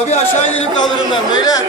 Abi aşağı inelim kaldırımdan beyler.